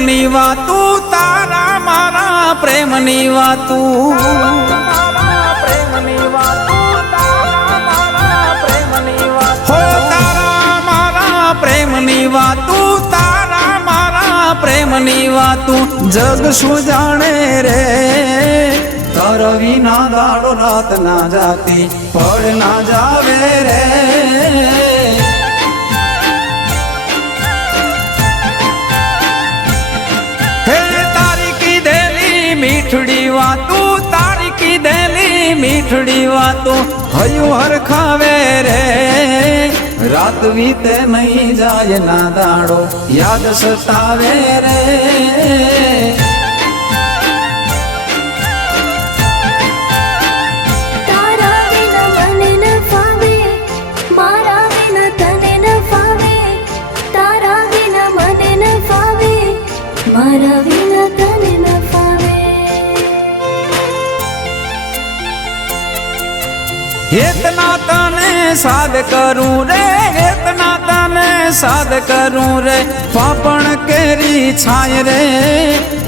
પ્રેમની વાતું તારા મારા પ્રેમની વાતું પ્રેમની વાતું તારા મારા પ્રેમની વાતું જગ શું જાણે રે તારા વિના દાડો રાત ના જાતી પડ ના જાવે રે હે તારી કીધેલી મીઠડી વાતું તારી કીધેલી મીઠડી વાતું હયું હરખાવે રે રાત વીતે નહીં જાય ના દાડો યાદ સતાવે રે તારા વિના મને ન ફાવે મારા વિના તને ન ફાવે તારા વિના મને ન ફાવે મારા વિના તને ન ફાવે इतना तने साध करूं रे इतना तने साध करूं रे पापण केरी छाय रे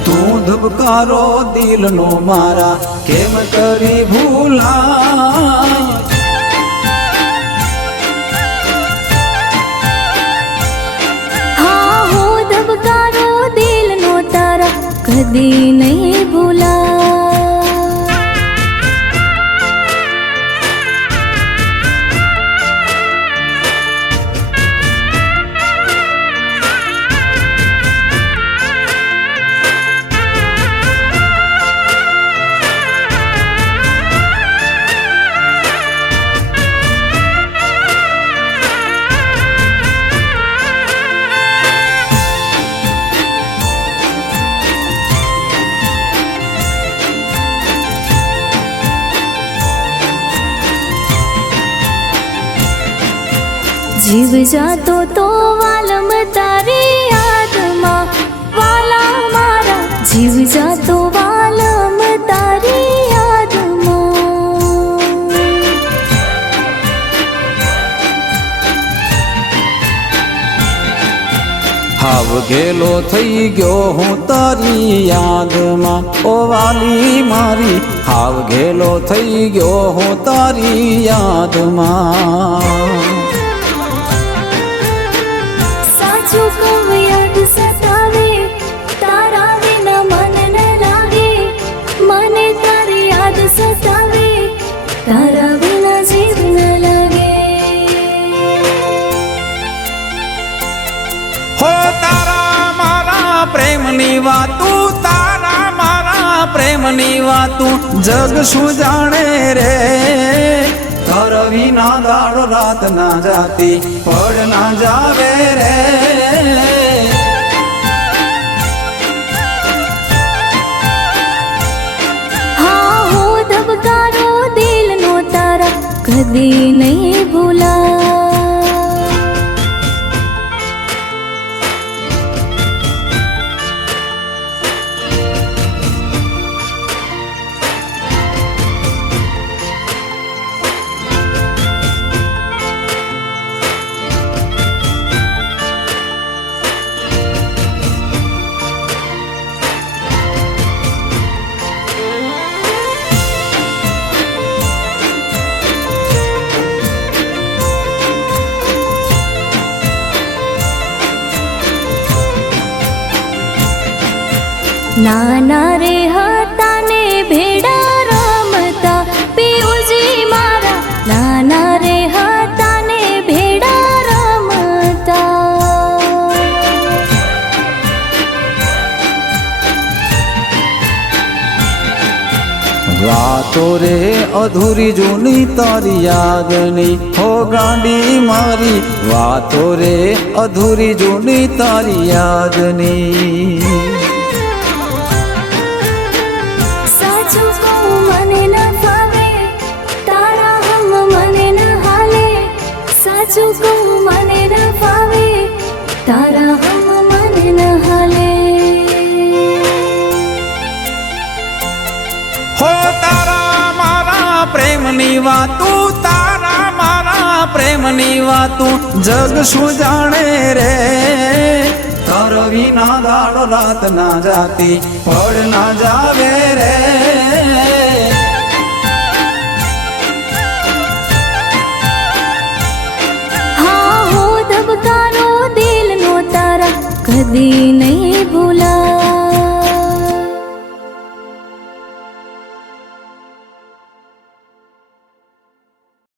तू धुबकारो दिल नो मारा केम करी भूला हाँ हो धबकारो दिल नो तारा कदी नहीं भूला जीव जातो तो वालम तारी याद मां वाला मारा जीव जातो वालम तारी याद मां हाव गेलो थई गयो हूँ तारी याद मां ओ वाली मारी हाव गेलो थई गयो हूँ तारी याद मां साचू कहूं याद सतावे तारा विना मन न लागे मने तारी याद सतावे तारा विना जीव न लागे हो तारा मारा प्रेमनी वातू तारा मारा प्रेमनी वातू जग शू जाने रे तारा विना दाड़ो रात ना जाती पड़ ना जावे रे हाँ हो धबकारो दिल नो तारा कदी नहीं भूला नाना रे हता ने भेड़ा रमता पियुजी मारा नाना रे हता ने भेड़ा रमता वातो रे अधूरी जूनी तारी यादनी हो गांडी मारी वातो रे अधूरी जूनी तारी यादनी साचू कहूं मने न फावे तारा हम मने न हाले साचू कहूं मने न फावे तारा हम मने न हाले हो तारा मारा प्रेमनी वातू तारा मारा प्रेमनी वातू जग शू जाने रे તાર વિના દાડો રાત ના જાતી ફળ ના જાવે રે હા હો ધબકારો દિલનો તારા કદી નહીં ભૂલા